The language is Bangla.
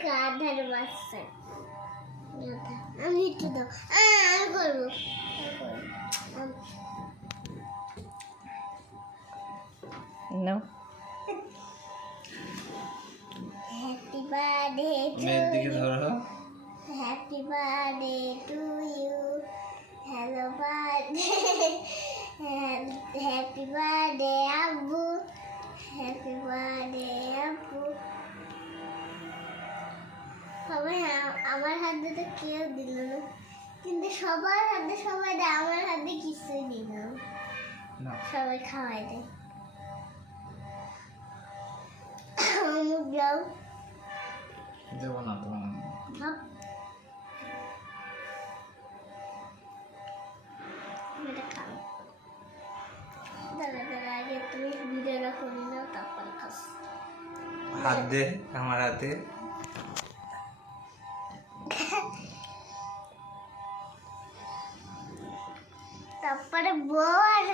কাঁধার বাচ্চা আমি একটু দাও আমি করবো No. হ্যাপি বার্থডে মেয়ের দিকে ধরো। Happy birthday to you hello birthday happy birthday আব্বু হ্যাপি বার্থডে আব্বু সবাই আমার হাতে তো কেউ দিল না কিন্তু সবার হাতে সবাই দেয় আমার হাতে কিছুই দিল না সবাই খাওয়াই দেয় অমুক যাও দেবো না তোমার ভাব এটা খাও দাঁড়া দাঁড়া আগে তুমি ভিডিওটা করে নাও তারপর খাস হাত দে আমার হাতে। তারপরে বউ আর